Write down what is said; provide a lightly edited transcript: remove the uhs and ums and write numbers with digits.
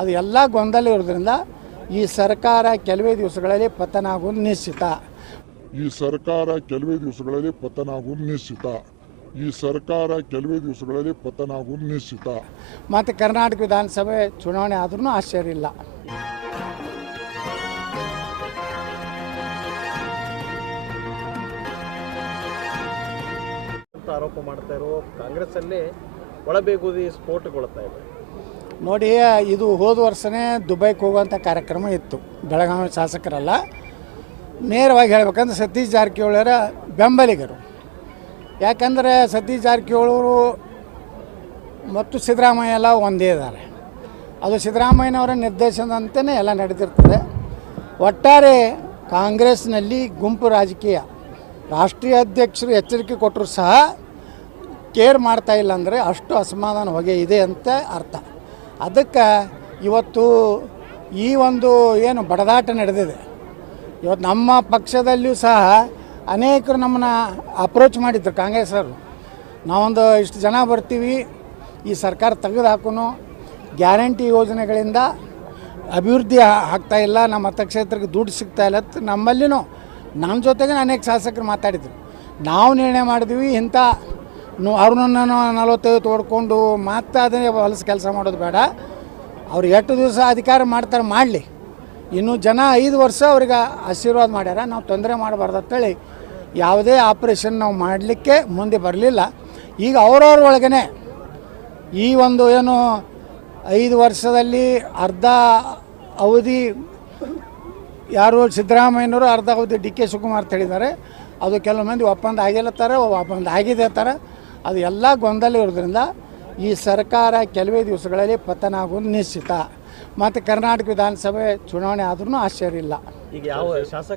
ಅದು ಎಲ್ಲ ಗೊಂದಲ ಇರೋದ್ರಿಂದ ಈ ಸರ್ಕಾರ ಕೆಲವೇ ದಿವಸಗಳಲ್ಲಿ ಪತನ ಆಗುವುದು ನಿಶ್ಚಿತ. ಈ ಸರ್ಕಾರ ಕೆಲವೇ ದಿವಸಗಳಲ್ಲಿ ಪತನ ಆಗುವುದು ನಿಶ್ಚಿತ. ಈ ಸರ್ಕಾರ ಕೆಲವೇ ದಿವಸಗಳಲ್ಲಿ ಪತನ ಆಗುವುದು ನಿಶ್ಚಿತ. ಮತ್ತು ಕರ್ನಾಟಕ ವಿಧಾನಸಭೆ ಚುನಾವಣೆ ಆದ್ರೂ ಆಶ್ಚರ್ಯ ಇಲ್ಲ. ಆರೋಪ ಮಾಡ್ತಾ ಇರೋ ಕಾಂಗ್ರೆಸ್ ಅಲ್ಲಿ ಒಳಬೇಗುದಿ ಸ್ಫೋಟಗೊಳ್ತಾ ಇದೆ. ನೋಡಿ, ಇದು ಹೋದ ವರ್ಷನೇ ದುಬೈಗೆ ಹೋಗುವಂಥ ಕಾರ್ಯಕ್ರಮ ಇತ್ತು. ಬೆಳಗಾವಿ ಶಾಸಕರಲ್ಲ, ನೇರವಾಗಿ ಹೇಳ್ಬೇಕಂದ್ರೆ ಸತೀಶ್ ಜಾರಕಿಹೊಳಿಯವರ ಬೆಂಬಲಿಗರು. ಯಾಕಂದರೆ ಸತೀಶ್ ಜಾರಕಿಹೊಳಿ ಮತ್ತು ಸಿದ್ದರಾಮಯ್ಯ ಎಲ್ಲ ಒಂದೇ ಇದ್ದಾರೆ. ಅದು ಸಿದ್ದರಾಮಯ್ಯನವರ ನಿರ್ದೇಶನದಂತೆಯೇ ಎಲ್ಲ ನಡೆದಿರ್ತದೆ. ಒಟ್ಟಾರೆ ಕಾಂಗ್ರೆಸ್ನಲ್ಲಿ ಗುಂಪು ರಾಜಕೀಯ. ರಾಷ್ಟ್ರೀಯ ಅಧ್ಯಕ್ಷರು ಎಚ್ಚರಿಕೆ ಕೊಟ್ಟರು ಸಹ ಕೇರ್ ಮಾಡ್ತಾ ಇಲ್ಲ ಅಂದರೆ ಅಷ್ಟು ಅಸಮಾಧಾನ ಹೊಗೆ ಇದೆ ಅಂತ ಅರ್ಥ. ಅದಕ್ಕೆ ಇವತ್ತು ಈ ಒಂದು ಏನು ಬಡದಾಟ ನಡೆದಿದೆ, ಇವತ್ತು ನಮ್ಮ ಪಕ್ಷದಲ್ಲಿಯೂ ಸಹ ಅನೇಕರು ನಮ್ಮನ್ನು ಅಪ್ರೋಚ್ ಮಾಡಿದ್ರು ಕಾಂಗ್ರೆಸ್ಸವರು. ನಾವೊಂದು ಇಷ್ಟು ಜನ ಬರ್ತೀವಿ, ಈ ಸರ್ಕಾರ ತೆಗೆದು ಹಾಕೋನು, ಗ್ಯಾರಂಟಿ ಯೋಜನೆಗಳಿಂದ ಅಭಿವೃದ್ಧಿ ಆಗ್ತಾಯಿಲ್ಲ, ನಮ್ಮ ಮತಕ್ಷೇತ್ರಕ್ಕೆ ದುಡ್ಡು ಸಿಗ್ತಾಯಿಲ್ಲ ಅಂತ ನಮ್ಮಲ್ಲಿನೂ ನಮ್ಮ ಜೊತೆಗೆ ಅನೇಕ ಶಾಸಕರು ಮಾತಾಡಿದರು. ನಾವು ನಿರ್ಣಯ ಮಾಡಿದ್ವಿ, ಇಂಥ ಅವ್ರನ್ನ 45 ತೋಡ್ಕೊಂಡು ಮತ್ತೆ ಅದನ್ನೇ ಹೊಲಸು ಕೆಲಸ ಮಾಡೋದು ಬೇಡ. ಅವ್ರು ಎಷ್ಟು ದಿವಸ ಅಧಿಕಾರ ಮಾಡ್ತಾರೆ ಮಾಡಲಿ, ಇನ್ನು ಜನ 5 ವರ್ಷ ಅವ್ರಿಗೆ ಆಶೀರ್ವಾದ ಮಾಡ್ಯಾರ, ನಾವು ತೊಂದರೆ ಮಾಡಬಾರ್ದು ಅಂತೇಳಿ ಯಾವುದೇ ಆಪ್ರೇಷನ್ ನಾವು ಮಾಡಲಿಕ್ಕೆ ಮುಂದೆ ಬರಲಿಲ್ಲ. ಈಗ ಅವ್ರವ್ರ ಒಳಗೇ ಈ ಒಂದು ಏನು 5 ವರ್ಷದಲ್ಲಿ ಅರ್ಧ ಅವಧಿ ಯಾರು ಸಿದ್ದರಾಮಯ್ಯನವರು, ಅರ್ಧ ಅವಧಿ ಡಿ ಕೆ ಶಿವಕುಮಾರ್ ಹೇಳಿದ್ದಾರೆ. ಅದು ಕೆಲವು ಮಂದಿ ಒಪ್ಪಂದ ಆಗಿಲ್ಲತ್ತಾರೆ, ಒಪ್ಪಂದ ಆಗಿದೆ ಅಂತಾರೆ. ಅದು ಎಲ್ಲ ಗೊಂದಲ ಇರೋದ್ರಿಂದ ಈ ಸರ್ಕಾರ ಕೆಲವೇ ದಿವಸಗಳಲ್ಲಿ ಪತನ ಆಗೋದು ನಿಶ್ಚಿತ. ಮತ್ತು ಕರ್ನಾಟಕ ವಿಧಾನಸಭೆ ಚುನಾವಣೆ ಆದ್ರೂ ಆಶ್ಚರ್ಯ ಇಲ್ಲ. ಈಗ ಯಾವ ಶಾಸಕ